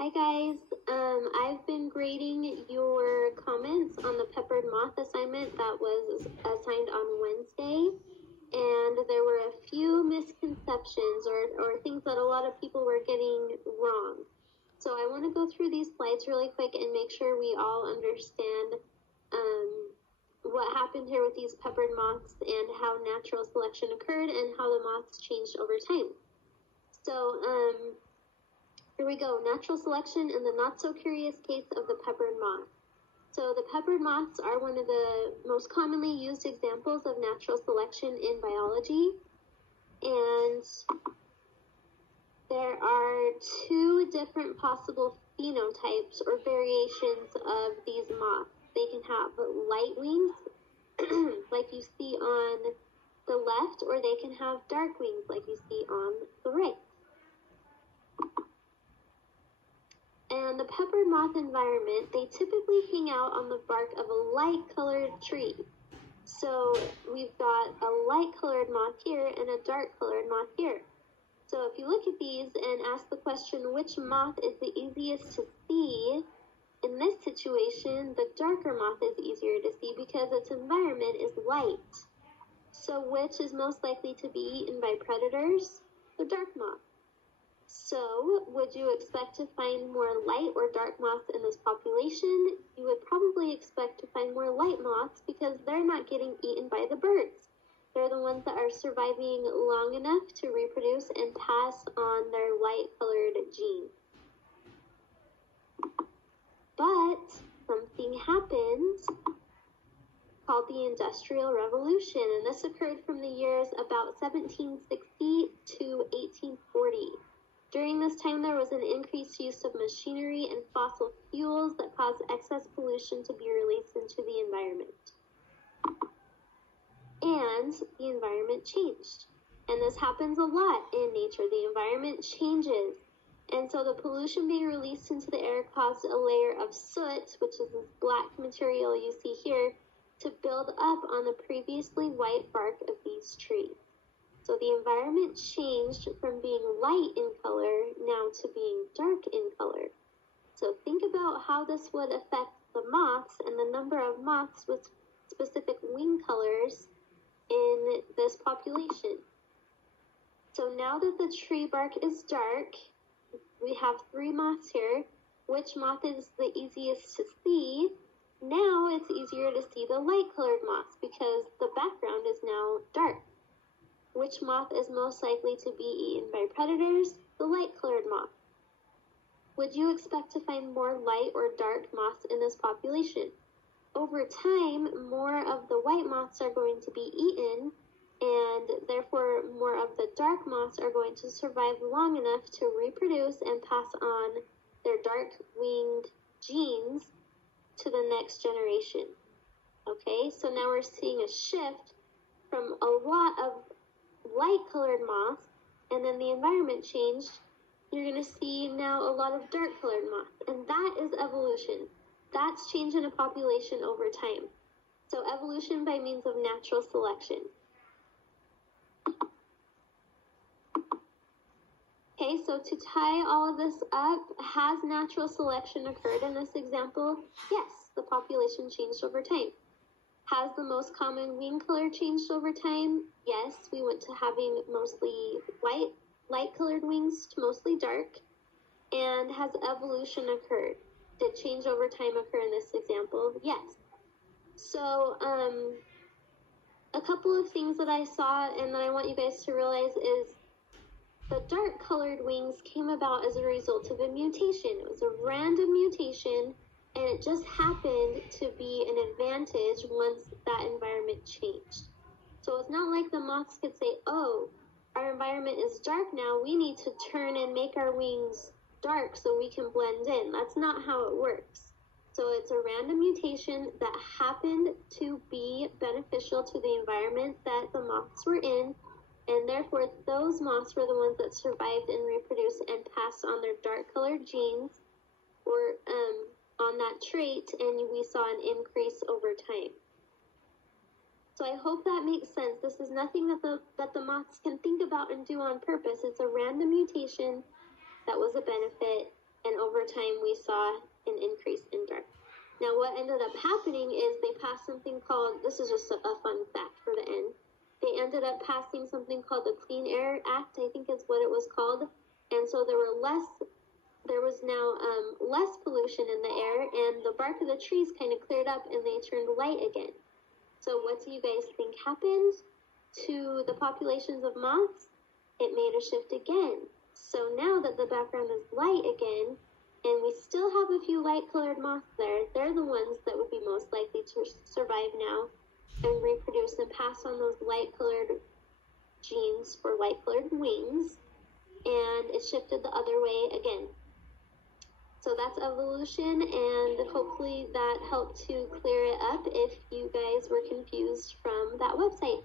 Hi guys, I've been grading your comments on the peppered moth assignment that was assigned on Wednesday, and there were a few misconceptions or things that a lot of people were getting wrong. So I want to go through these slides really quick and make sure we all understand what happened here with these peppered moths and how natural selection occurred and how the moths changed over time. So, here we go, natural selection and the not-so-curious case of the peppered moth. So the peppered moths are one of the most commonly used examples of natural selection in biology. And there are two different possible phenotypes or variations of these moths. They can have light wings, like you see on the left, or they can have dark wings, like you see on the right. And the peppered moth environment, they typically hang out on the bark of a light-colored tree. So we've got a light-colored moth here and a dark-colored moth here. So if you look at these and ask the question, which moth is the easiest to see? In this situation, the darker moth is easier to see because its environment is light. So which is most likely to be eaten by predators? The dark moth. So, would you expect to find more light or dark moths in this population? You would probably expect to find more light moths because they're not getting eaten by the birds. They're the ones that are surviving long enough to reproduce and pass on their light-colored genes. But something happened called the Industrial Revolution, and this occurred from the years about 1760 to 1840. During this time, there was an increased use of machinery and fossil fuels that caused excess pollution to be released into the environment. And the environment changed. And this happens a lot in nature. The environment changes. And so the pollution being released into the air caused a layer of soot, which is this black material you see here, to build up on the previously white bark of these trees. So the environment changed from being light in color now to being dark in color. So think about how this would affect the moths and the number of moths with specific wing colors in this population. So now that the tree bark is dark, we have 3 moths here. Which moth is the easiest to see? Now it's easier to see the light-colored moths because the background is now dark. Which moth is most likely to be eaten by predators? The light-colored moth. Would you expect to find more light or dark moths in this population? Over time, more of the white moths are going to be eaten, and therefore more of the dark moths are going to survive long enough to reproduce and pass on their dark-winged genes to the next generation. Okay, so now we're seeing a shift from a lot of light-colored moths, and then the environment changed. You're going to see now a lot of dark-colored moths, and that is evolution. That's change in a population over time. So evolution by means of natural selection. Okay, so to tie all of this up, has natural selection occurred in this example? Yes, the population changed over time. Has the most common wing color changed over time? Yes, we went to having mostly white, light-colored wings to mostly dark. And has evolution occurred? Did change over time occur in this example? Yes. So, a couple of things that I saw and that I want you guys to realize is the dark-colored wings came about as a result of a mutation. It was a random mutation, and it just happened to be an advantage once that environment changed. So it's not like the moths could say, oh, our environment is dark now, we need to turn and make our wings dark so we can blend in. That's not how it works. So it's a random mutation that happened to be beneficial to the environment that the moths were in, and therefore those moths were the ones that survived and reproduced and passed on their dark-colored genes or on that trait, and we saw an increase over time. So I hope that makes sense. This is nothing that the moths can think about and do on purpose. It's a random mutation that was a benefit, and over time we saw an increase in dark. Now what ended up happening is they passed something called, this is just a fun fact for the end, they ended up passing something called the Clean Air Act, I think is what it was called, and so there was now less pollution in the air, and the bark of the trees kind of cleared up and they turned light again. So what do you guys think happened to the populations of moths? It made a shift again. So now that the background is light again, and we still have a few light-colored moths there, they're the ones that would be most likely to survive now and reproduce and pass on those light-colored genes for light-colored wings, and it shifted the other way again. So that's evolution, and hopefully that helped to clear it up if you guys were confused from that website.